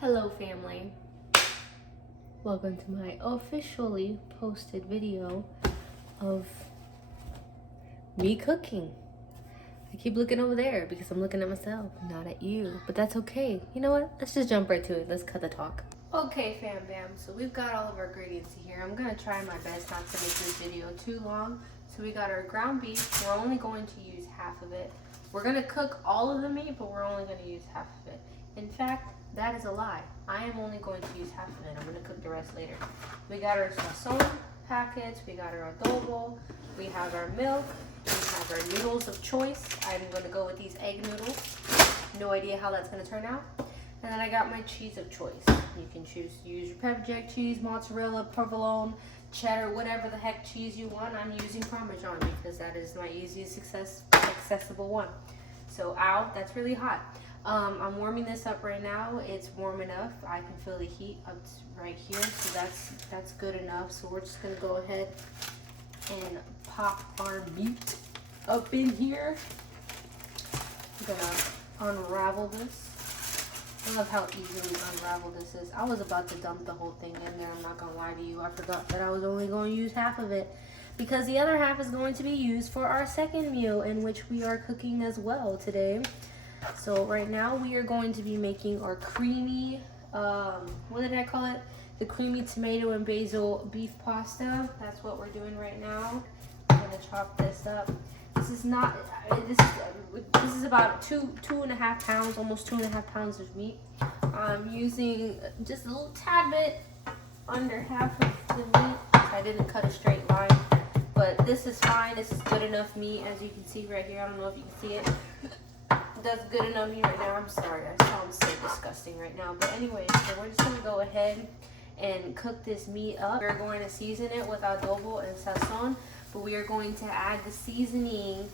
Hello family, welcome to my officially posted video of me cooking. I keep looking over there because I'm looking at myself, not at you, but that's okay. You know what, let's just jump right to it. Let's cut the talk. Okay fam bam, so we've got all of our ingredients here. I'm gonna try my best not to make this video too long. So we got our ground beef. We're only going to use half of it. We're gonna cook all of the meat, but we're only gonna use half of it. In fact, that is a lie. I am only going to use half of it. I'm gonna cook the rest later. We got our Sazon packets, we got our Adobo, we have our milk, we have our noodles of choice. I'm gonna go with these egg noodles. No idea how that's gonna turn out. And then I got my cheese of choice. You can choose to use your pepper jack cheese, mozzarella, provolone, cheddar, whatever the heck cheese you want. I'm using Parmesan because that is my easiest accessible one. So, ow, that's really hot. I'm warming this up right now. It's warm enough. I can feel the heat up right here, so that's good enough. So we're just gonna go ahead and pop our meat up in here. I'm gonna unravel this. I love how easily unraveled this is. I was about to dump the whole thing in there. I'm not gonna lie to you. I forgot that I was only going to use half of it because the other half is going to be used for our second meal, in which we are cooking as well today. So right now we are going to be making our creamy, what did I call it? The creamy tomato and basil beef pasta. That's what we're doing right now. I'm gonna chop this up. This is about two and a half pounds, almost 2.5 pounds of meat. I'm using just a little tad bit under half of the meat. I didn't cut a straight line, but this is fine. This is good enough meat, as you can see right here. I don't know if you can see it. That's good enough meat right now. I'm sorry, I sound so disgusting right now. But anyway, so we're just gonna go ahead and cook this meat up. We're going to season it with adobo and sazon, but we are going to add the seasoning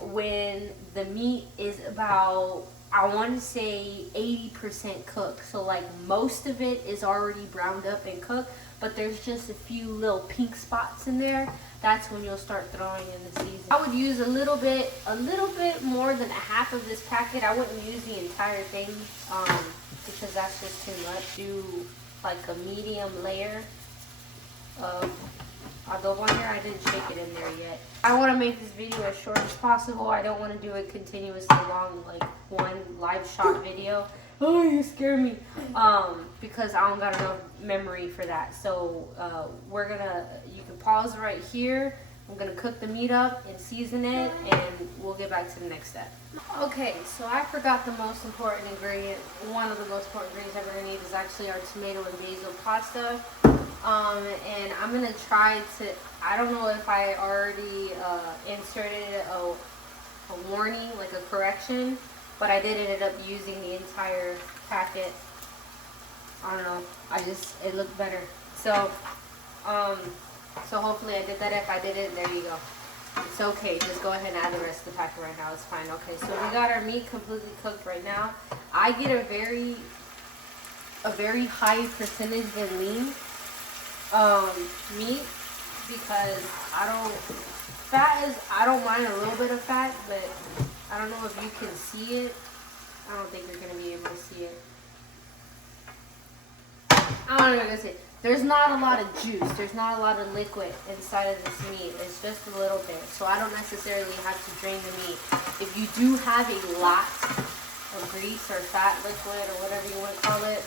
when the meat is about, I want to say 80% cooked. So like most of it is already browned up and cooked, but there's just a few little pink spots in there. That's when you'll start throwing in the seasoning. I would use a little bit more than a half of this packet. I wouldn't use the entire thing because that's just too much. Do like a medium layer of adobo here. I didn't shake it in there yet. I want to make this video as short as possible. I don't want to do it continuously long, like one live shot video. Oh, you scare me. Because I don't got enough memory for that. So you can pause right here. I'm gonna cook the meat up and season it, and we'll get back to the next step. Okay, so I forgot the most important ingredient. One of the most important ingredients I'm gonna need is actually our tomato and basil pasta. And I'm gonna try to, I don't know if I already inserted a warning, like a correction, but I did end up using the entire packet. I don't know, it looked better. So hopefully I did that. If I didn't, there you go. It's okay, just go ahead and add the rest of the packet right now, it's fine. Okay, so we got our meat completely cooked right now. I get a very high percentage of lean meat because I don't mind a little bit of fat, but I don't know if you can see it. I don't think you're gonna be able to see it. I don't know what to say. There's not a lot of juice. There's not a lot of liquid inside of this meat. It's just a little bit. So I don't necessarily have to drain the meat. If you do have a lot of grease or fat liquid or whatever you want to call it,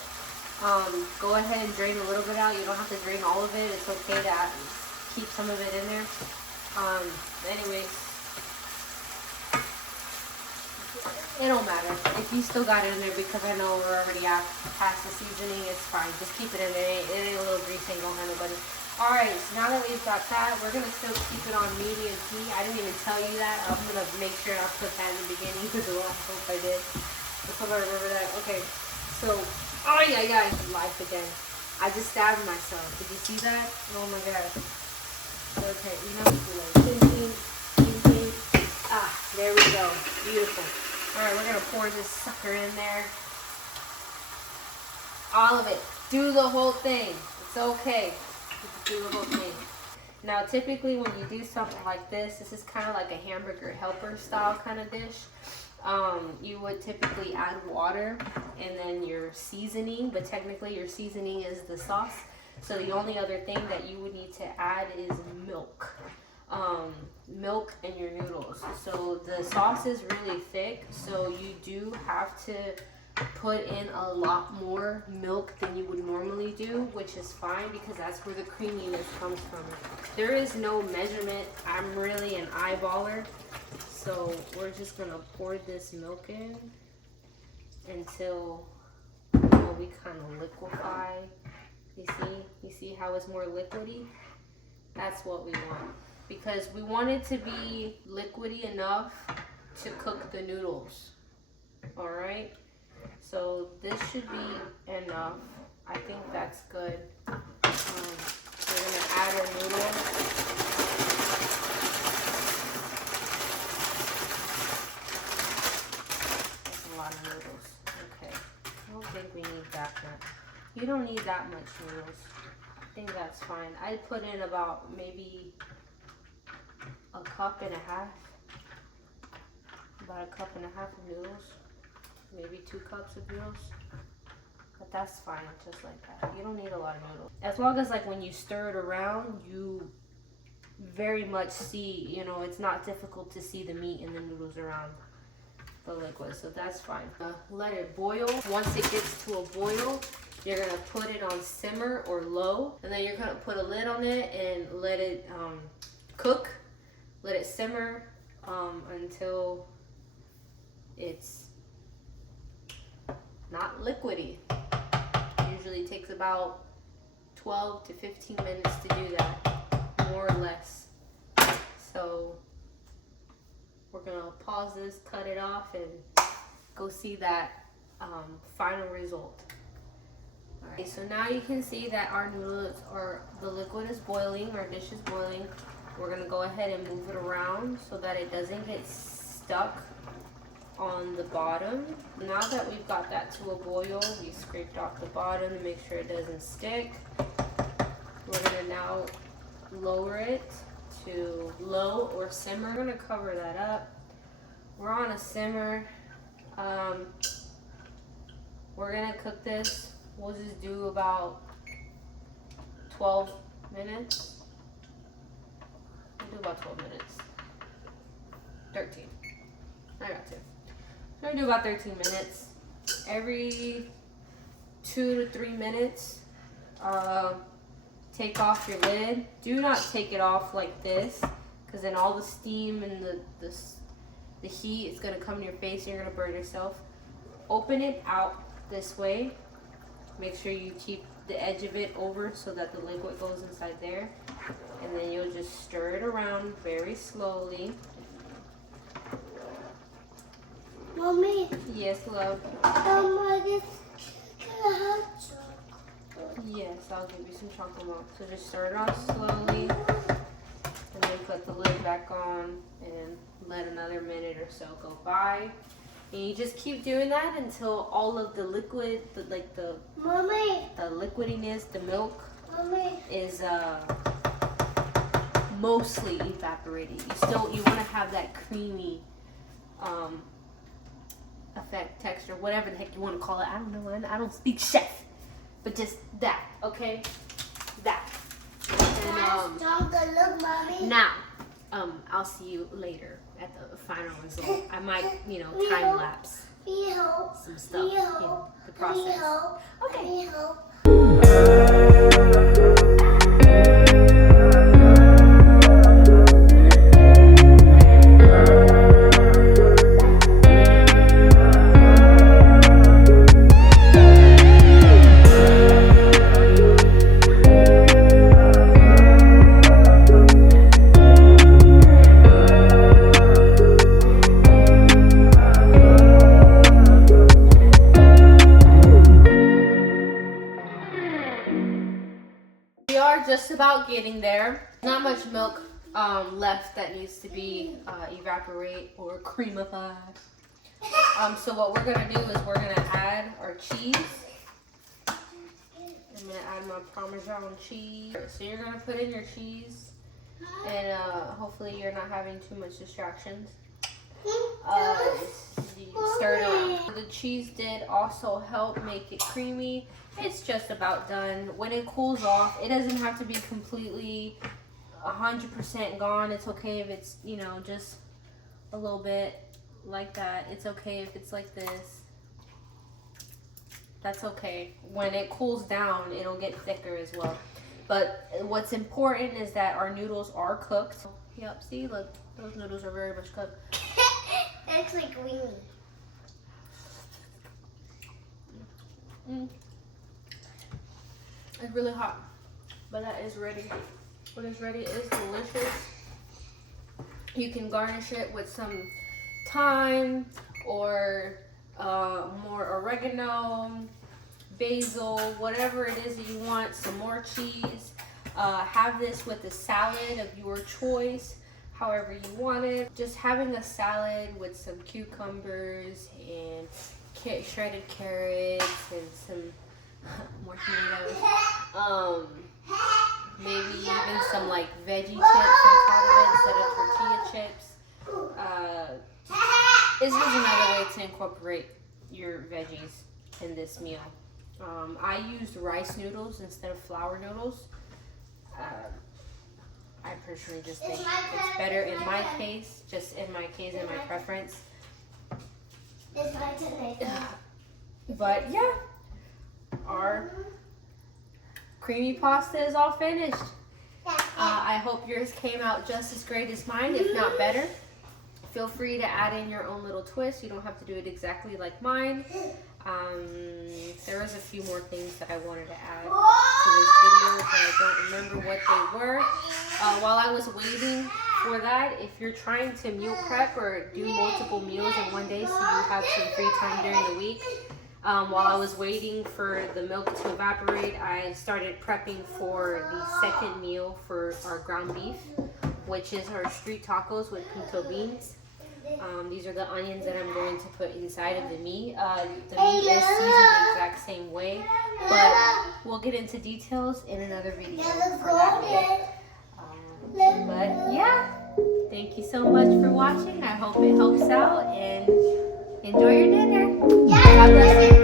go ahead and drain a little bit out. You don't have to drain all of it. It's okay to keep some of it in there. Anyways, it don't matter if you still got it in there because I know we're already past the seasoning. It's fine. Just keep it in there. It ain't a little grease, ain't gonna hurt nobody. Alright, so now that we've got that, we're gonna still keep it on medium heat. I didn't even tell you that. I'm gonna make sure I put that in the beginning because I hope I did. I hope I remember that. Okay, so life again. I just stabbed myself. Did you see that? Oh my god. Okay, you know, there we go. Beautiful. Alright, we're going to pour this sucker in there. All of it. Do the whole thing. It's okay. Do the whole thing. Now, typically when you do something like this is kind of like a hamburger helper style kind of dish. you would typically add water and then your seasoning, but technically your seasoning is the sauce. So the only other thing that you would need to add is milk. Milk in your noodles. So the sauce is really thick, so you do have to put in a lot more milk than you would normally do, which is fine because that's where the creaminess comes from. There is no measurement. I'm really an eyeballer, so we're just gonna pour this milk in until we kind of liquefy. You see how it's more liquidy? That's what we want, because we want it to be liquidy enough to cook the noodles. All right, so this should be enough. I think that's good. We're gonna add our noodles. That's a lot of noodles. Okay, I don't think we need that much. You don't need that much noodles. I think that's fine. I put in about maybe a cup and a half. About a cup and a half of noodles. Maybe 2 cups of noodles. But that's fine, just like that. You don't need a lot of noodles. As long as like when you stir it around, you very much see, you know, it's not difficult to see the meat and the noodles around the liquid. So that's fine. Let it boil. Once it gets to a boil, you're gonna put it on simmer or low, and then you're gonna put a lid on it and let it cook. Let it simmer until it's not liquidy. Usually takes about 12 to 15 minutes to do that, more or less. So we're gonna pause this, cut it off, and go see that final result. Alright, so now you can see that our noodles the liquid is boiling, our dish is boiling. We're gonna go ahead and move it around so that it doesn't get stuck on the bottom. Now that we've got that to a boil, we scraped off the bottom to make sure it doesn't stick. We're gonna now lower it to low or simmer. We're gonna cover that up. We're on a simmer. We're gonna cook this. We'll just do about 12 minutes. We'll do about 12 minutes. 13. I got 2. We're gonna do about 13 minutes. Every 2 to 3 minutes, take off your lid. Do not take it off like this, because then all the steam and the heat is gonna come in your face and you're gonna burn yourself. Open it out this way. Make sure you keep the edge of it over so that the liquid goes inside there. And then you'll just stir it around very slowly. Mommy. Yes, love. I just can I have chocolate? Yes, I'll give you some chocolate milk. So just stir it on slowly. And then put the lid back on and let another minute or so go by. And you just keep doing that until all of the liquid, Mommy. the liquidiness, the milk, Mommy. is mostly evaporated. You want to have that creamy effect, texture, whatever the heck you want to call it. I don't know. I don't speak chef, but just that, okay? That. And Chocolate, look, Mommy. now, I'll see you later at the final result. I might, time lapse some stuff in the process. Okay. We are just about getting there. Not much milk left that needs to be evaporate or creamified. So what we're gonna do is we're gonna add our cheese. I'm gonna add my Parmesan cheese. So you're gonna put in your cheese, and hopefully you're not having too much distractions. cheese did also help make it creamy. It's just about done. When it cools off, it doesn't have to be completely 100% gone. It's okay if it's, you know, just a little bit like that. It's okay if it's like this. That's okay. When it cools down, it'll get thicker as well. But what's important is that our noodles are cooked. Yep, see, look, those noodles are very much cooked. It's like green. It's really hot, but that is ready. What is ready is delicious. You can garnish it with some thyme or more oregano, basil, whatever it is that you want, some more cheese. Have this with a salad of your choice, however you want it. Just having a salad with some cucumbers and shredded carrots and some more tomatoes. Maybe even some like veggie chips on top of it instead of tortilla chips. This is another way to incorporate your veggies in this meal. I used rice noodles instead of flour noodles. I personally just think it's better in my case, in my preference. It's my tomato. But yeah, our creamy pasta is all finished. I hope yours came out just as great as mine, if not better. Feel free to add in your own little twist. You don't have to do it exactly like mine. There was a few more things that I wanted to add to this video, but I don't remember what they were. While I was waiting for that, if you're trying to meal prep or do multiple meals in one day so you have some free time during the week, while I was waiting for the milk to evaporate, I started prepping for the second meal for our ground beef, which is our street tacos with pinto beans. These are the onions that I'm going to put inside of the meat. The meat is seasoned the exact same way, but we'll get into details in another video for that meal. But yeah, thank you so much for watching. I hope it helps out and enjoy your dinner. God bless you.